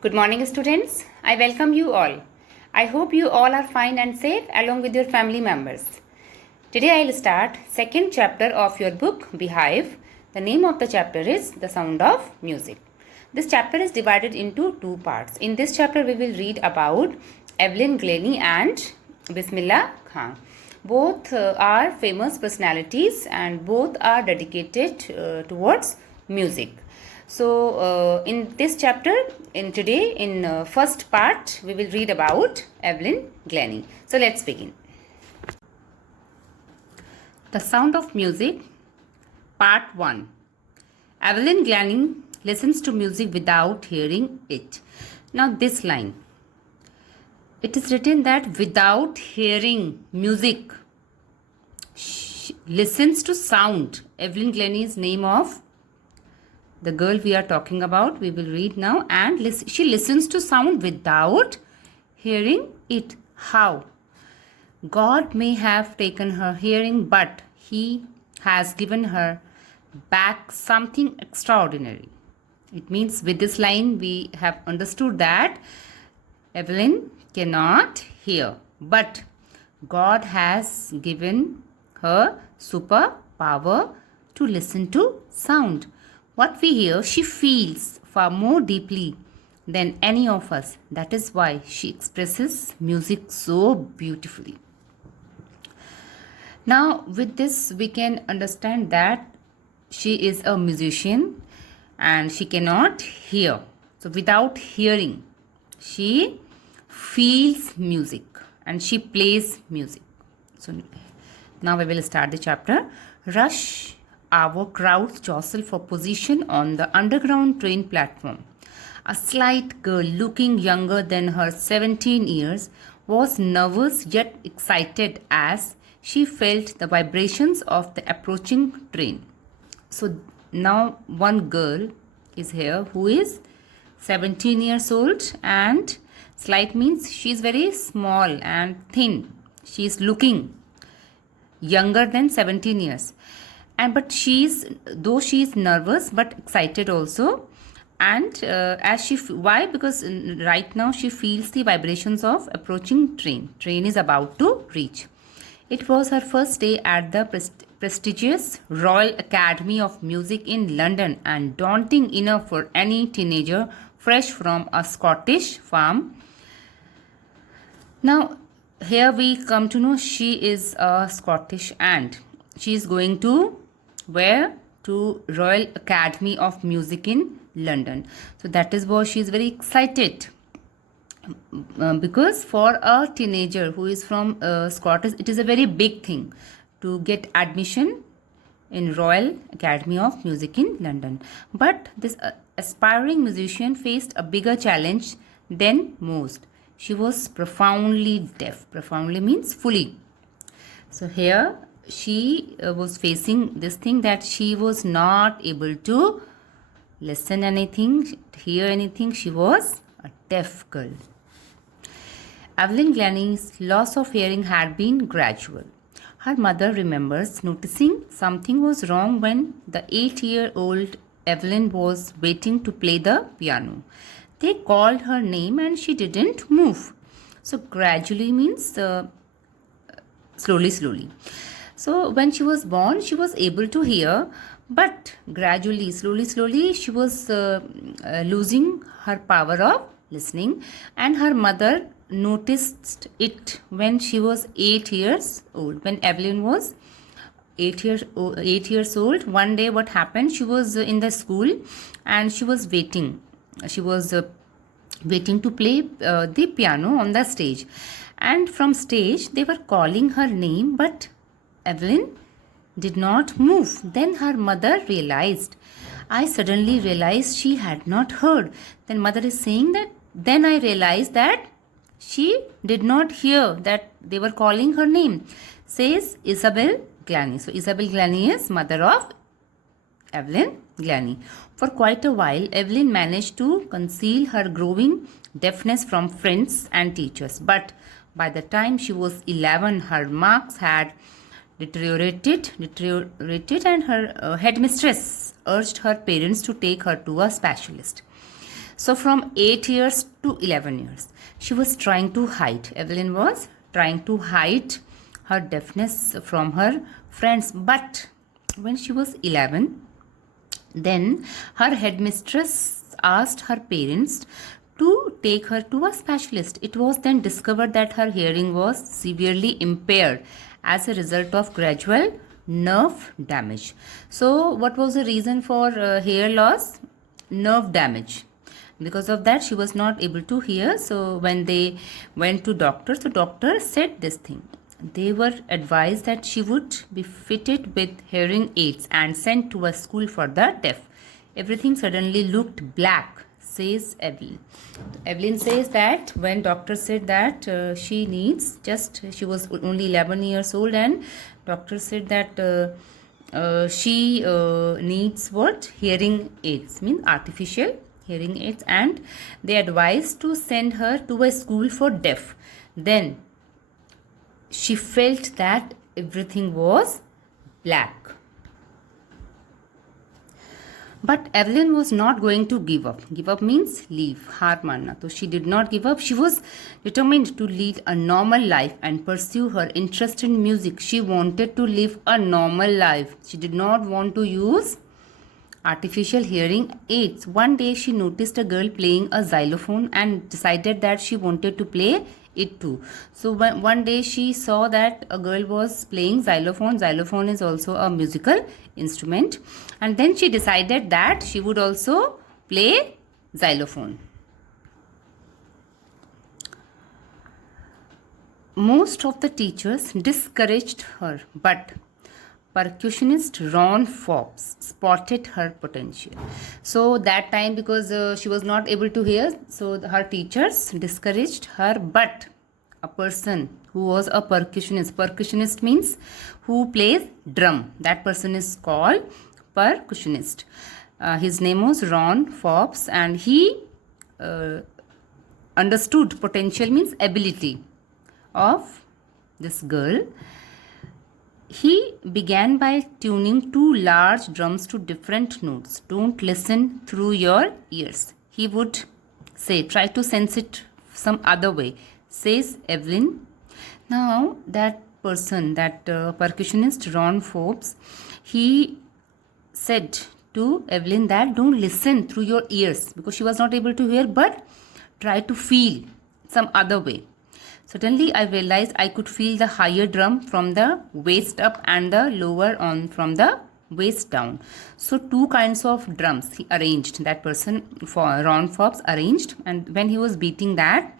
Good morning, students. I welcome you all. I hope you all are fine and safe along with your family members. Today I will start second chapter of your book Beehive. The name of the chapter is The Sound of Music. This chapter is divided into two parts. In this chapter we will read about Evelyn Glennie and Bismillah Khan. Both are famous personalities and both are dedicated towards music. So in this chapter, in first part, we will read about Evelyn Glennie. So let's begin. The Sound of Music, Part 1. Evelyn Glennie listens to music without hearing it. Now this line, it is written that without hearing music, she listens to sound. Evelyn Glennie's name of the girl we are talking about, we will read now, and she listens to sound without hearing it. How? God may have taken her hearing, but He has given her back something extraordinary. It means with this line we have understood that Evelyn cannot hear, but God has given her superpower to listen to sound. What we hear, she feels far more deeply than any of us. That is why she expresses music so beautifully. Now, with this, we can understand that she is a musician and she cannot hear. So, without hearing, she feels music and she plays music. So, now we will start the chapter. Rush hour crowds jostle for position on the underground train platform. A slight girl looking younger than her 17 years was nervous yet excited as she felt the vibrations of the approaching train. So now one girl is here who is 17 years old, and slight means she is very small and thin. She is looking younger than 17 years. And but she is nervous but excited also, and why? Because right now she feels the vibrations of approaching train is about to reach. It was her first day at the prestigious Royal Academy of Music in London, and daunting enough for any teenager fresh from a Scottish farm. Now here we come to know she is a Scottish and she is going to where? To Royal Academy of Music in London. So that is why she is very excited. Because for a teenager who is from Scotland, it is a very big thing to get admission in Royal Academy of Music in London. But this aspiring musician faced a bigger challenge than most. She was profoundly deaf. Profoundly means fully. So here she was facing this thing that she was not able to listen anything, hear anything. She was a deaf girl. Evelyn Glennie's loss of hearing had been gradual. Her mother remembers noticing something was wrong when the 8-year-old Evelyn was waiting to play the piano. They called her name and she didn't move. So gradually means slowly. So when she was born, she was able to hear, but gradually, slowly, she was losing her power of listening, and her mother noticed it when she was 8 years old. When Evelyn was 8 years old, one day what happened? She was in the school and she was waiting. She was waiting to play the piano on the stage, and from stage they were calling her name, but Evelyn did not move. Then her mother realized. I suddenly realized she had not heard. Then mother is saying that then I realized that she did not hear that they were calling her name, says Isabel Glennie. So Isabel Glennie is mother of Evelyn Glennie. For quite a while, Evelyn managed to conceal her growing deafness from friends and teachers. But by the time she was 11, her marks had deteriorated, and her headmistress urged her parents to take her to a specialist. So from 8 years to 11 years, she was trying to hide. Evelyn was trying to hide her deafness from her friends. But when she was 11, then her headmistress asked her parents to take her to a specialist. It was then discovered that her hearing was severely impaired as a result of gradual nerve damage. So, what was the reason for hair loss? Nerve damage. Because of that, she was not able to hear. So, when they went to doctor, the doctor said this thing. They were advised that she would be fitted with hearing aids and sent to a school for the deaf. Everything suddenly looked black, says Evelyn. Evelyn says that when doctor said that she was only 11 years old, and doctor said that she needs what? Hearing aids, means artificial hearing aids, and they advised to send her to a school for deaf. Then she felt that everything was black. But Evelyn was not going to give up. Give up means leave, haar manna. So she did not give up. She was determined to lead a normal life and pursue her interest in music. She wanted to live a normal life. She did not want to use artificial hearing aids. One day she noticed a girl playing a xylophone and decided that she wanted to play it too. So one day she saw that a girl was playing xylophone. Xylophone is also a musical instrument, and then she decided that she would also play xylophone. Most of the teachers discouraged her, but percussionist Ron Forbes spotted her potential. So that time, because she was not able to hear, so her teachers discouraged her, but a person who was a percussionist means who plays drum, that person is called percussionist. His name was Ron Forbes, and he understood potential means ability of this girl. He began by tuning two large drums to different notes. Don't listen through your ears. He would say, try to sense it some other way, says Evelyn. Now, that person, that percussionist Ron Forbes, he said to Evelyn that don't listen through your ears, because she was not able to hear, but try to feel some other way. Suddenly, I realized I could feel the higher drum from the waist up and the lower on from the waist down. So, two kinds of drums he arranged. That person, for Ron Forbes, arranged, and when he was beating that,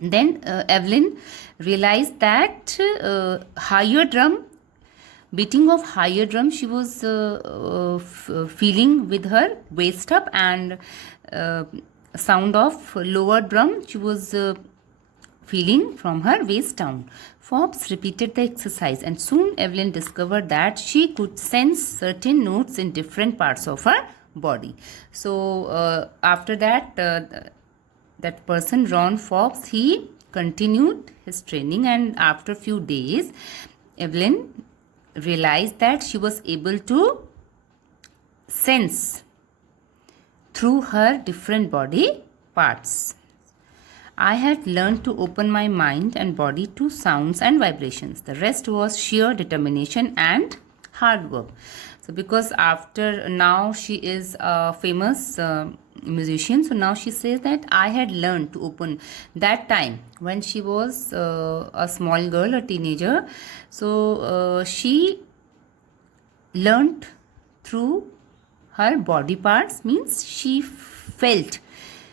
then Evelyn realized that higher drum, beating of higher drum, she was feeling with her waist up, and sound of lower drum, she was feeling from her waist down. Forbes repeated the exercise, and soon Evelyn discovered that she could sense certain notes in different parts of her body. So after that, that person Ron Forbes, he continued his training, and after a few days, Evelyn realized that she was able to sense through her different body parts. I had learned to open my mind and body to sounds and vibrations. The rest was sheer determination and hard work. So because after now she is a famous musician, so now she says that I had learned to open. That time when she was a small girl, a teenager, so she learned through her body parts, means she felt,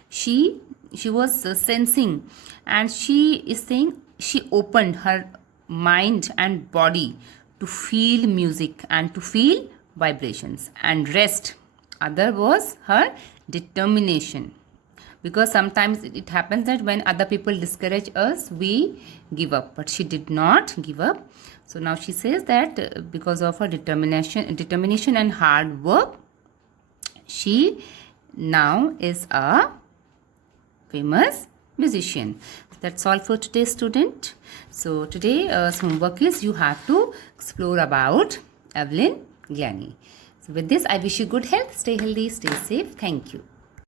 she was sensing, and she is saying she opened her mind and body to feel music and to feel vibrations. And rest, other was her determination, because sometimes it happens that when other people discourage us, we give up, but she did not give up. So now she says that because of her determination and hard work, she now is a famous musician. That's all for today, student. So today homework is you have to explore about Evelyn Glennie. So with this, I wish you good health. Stay healthy, stay safe. Thank you.